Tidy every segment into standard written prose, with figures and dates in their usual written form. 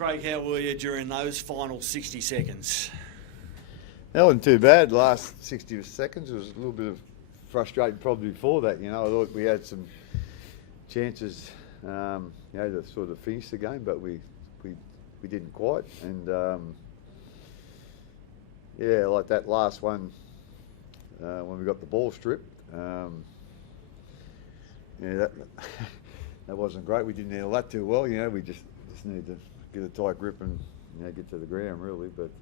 Craig, how were you during those final 60 seconds? That wasn't too bad. Last 60 seconds was a little bit of frustrating probably before that. I thought we had some chances, to sort of finish the game, but we didn't quite. And like that last one when we got the ball stripped, that wasn't great. We didn't handle that too well. We just needed to get a tight grip and get to the ground really. But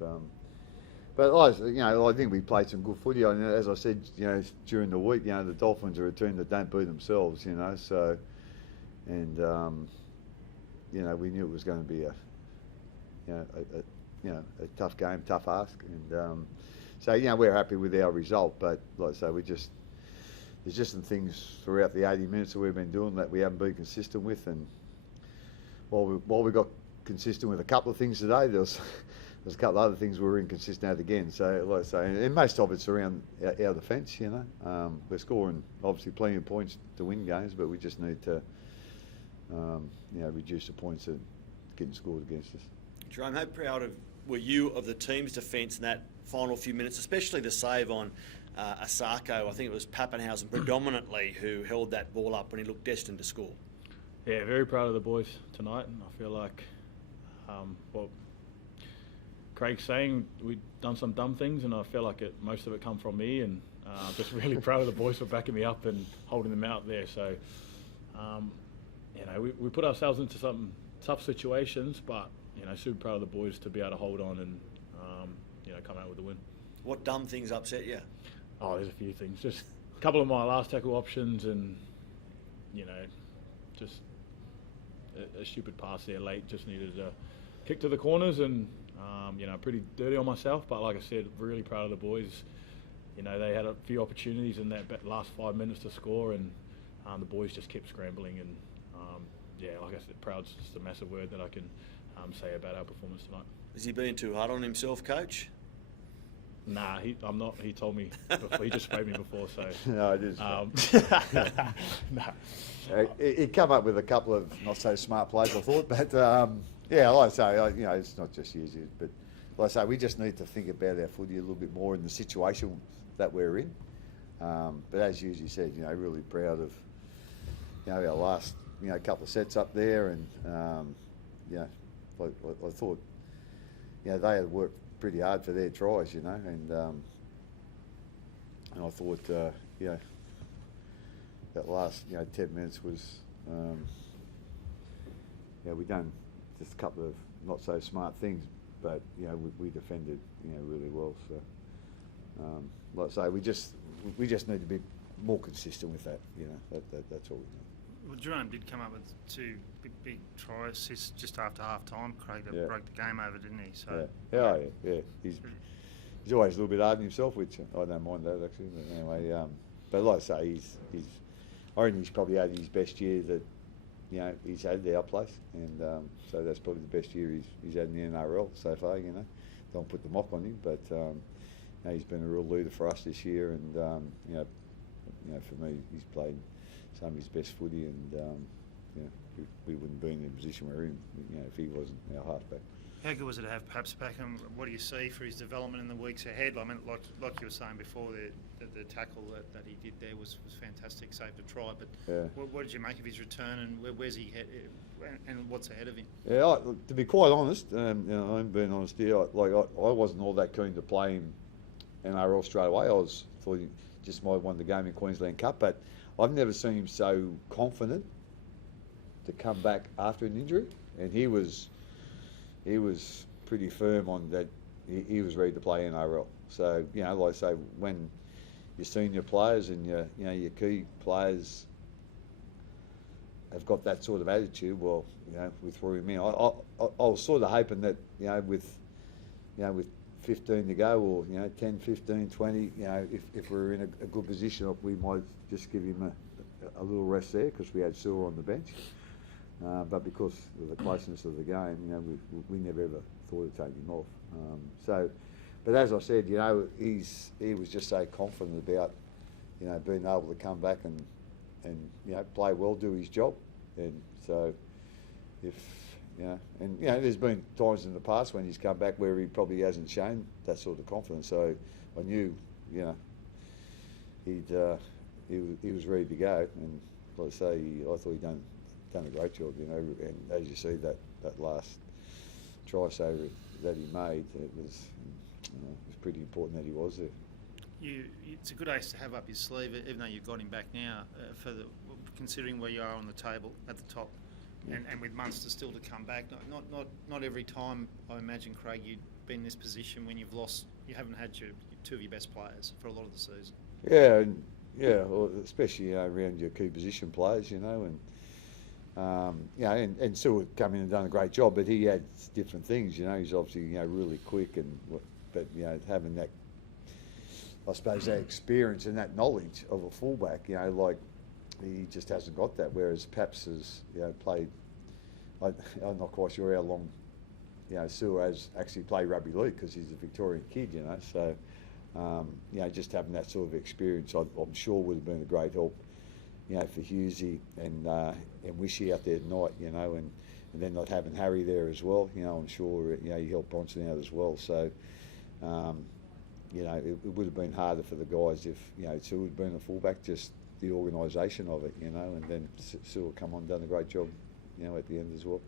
I think we played some good footy. As I said, during the week, the Dolphins are a team that don't beat themselves. So, and we knew it was going to be a tough game, tough ask, and so we're happy with our result. But like I say, there's just some things throughout the 80 minutes that we've been doing that we haven't been consistent with, and while we got consistent with a couple of things today, there's a couple of other things we were inconsistent at again. So, like I say, and most of it's around our defence. We're scoring obviously plenty of points to win games, but we just need to, reduce the points that are getting scored against us. Jahrome, how proud were you of the team's defence in that final few minutes, especially the save on Asako? I think it was Pappenhausen predominantly who held that ball up when he looked destined to score. Yeah, very proud of the boys tonight, and I feel like, Craig's saying we've done some dumb things, and I feel like most of it come from me, and just really proud of the boys for backing me up and holding them out there. So, we put ourselves into some tough situations, but super proud of the boys to be able to hold on and come out with the win. What dumb things upset you? Oh, there's a few things. Just a couple of my last tackle options, and just a stupid pass there late. Just needed a kick to the corners, and pretty dirty on myself. But like I said, really proud of the boys. They had a few opportunities in that last 5 minutes to score, and the boys just kept scrambling. And like I said, proud's just a massive word that I can say about our performance tonight. Is he being too hard on himself, Coach? Nah, I'm not. He told me before. He just sprayed me before, so. No, it is. Nah. He come up with a couple of not so smart plays, I thought, but like I say, it's not just easy, but like I say, we just need to think about our footy a little bit more in the situation that we're in. But as you said, really proud of our last couple of sets up there, and I thought they had worked pretty hard for their tries, and I thought that last 10 minutes was we done just a couple of not so smart things, but we defended really well. So like I say, we just need to be more consistent with that. That's all we need. Well, Jahrome did come up with two big try assists just after half time, Craig, that broke the game over, didn't he? So yeah. He's always a little bit hard on himself, which I don't mind that actually. But anyway, but like I say, I reckon he's probably had his best year that he's had at our place, and so that's probably the best year he's had in the NRL so far. Don't put the mock on him, but he's been a real leader for us this year, and for me, he's played some of his best footy, and we wouldn't be in the position we're in if he wasn't our halfback. How good was it to have Paps back, and what do you see for his development in the weeks ahead? I mean, like you were saying before, the tackle that he did there was fantastic, saved a try. But what did you make of his return, and where's he head, and what's ahead of him? Yeah, to be quite honest, I'm being honest here. I wasn't all that keen to play him NRL straight away. Thought he just might have won the game in Queensland Cup, but I've never seen him so confident to come back after an injury, and he was pretty firm on that. He was ready to play NRL. So like I say, when your senior players and your key players have got that sort of attitude, well, we threw him in. I was sort of hoping that with 15 to go, or 10, 15, 20, if we were in a good position, we might just give him a little rest there because we had Sewer on the bench. But because of the closeness of the game, we never ever thought of taking him off. But as I said, he was just so confident about, being able to come back and play well, do his job. And so, if You know, and there's been times in the past when he's come back where he probably hasn't shown that sort of confidence. So I knew, he was ready to go. And like I say, I thought he'd done a great job. And as you see, that last try saver that he made, it was pretty important that he was there. It's a good ace to have up your sleeve, even though you've got him back now. Considering where you are on the table at the top. And with Munster still to come back, not every time, I imagine, Craig, you'd be in this position when you haven't had two of your best players for a lot of the season. Well, especially around your key position players, and Seward come in and done a great job, but he had different things, he's obviously really quick but having that, I suppose, that experience and that knowledge of a fullback, like. He just hasn't got that, whereas Paps has played. I'm not quite sure how long Sewer has actually played rugby league because he's a Victorian kid, So just having that sort of experience, I'm sure would have been a great help, for Hughesy and Wishy out there tonight, and then not having Harry there as well, I'm sure he helped Bronson out as well. So it would have been harder for the guys if Sewer had been a fullback, just the organisation of it, and then Sewell come on, done a great job, at the end as well.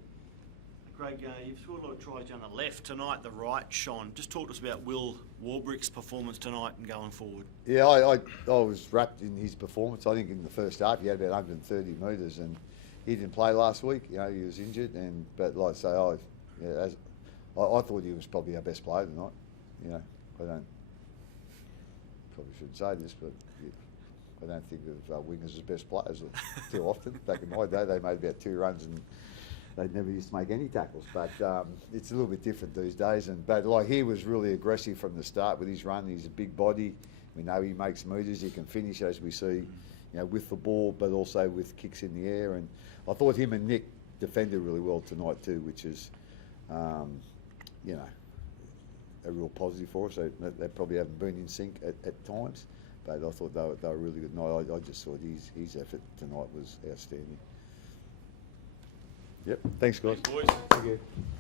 Craig, you've scored a lot of tries down the left tonight, the right, Sean. Just talk to us about Will Warbrick's performance tonight and going forward. Yeah, I was wrapped in his performance. I think in the first half he had about 130 metres, and he didn't play last week. He was injured, but like I say, I thought he was probably our best player tonight. Probably shouldn't say this, but. I don't think of wingers as best players too often. Back in my day, they made about 2 runs and they never used to make any tackles. But it's a little bit different these days. But he was really aggressive from the start with his run. He's a big body. We know he makes meters. He can finish, as we see, with the ball, but also with kicks in the air. And I thought him and Nick defended really well tonight too, which is, a real positive for us. They probably haven't been in sync at times. But I thought they were really good. No, I just thought his effort tonight was outstanding. Yep. Thanks, guys. Thanks, boys. Thank you.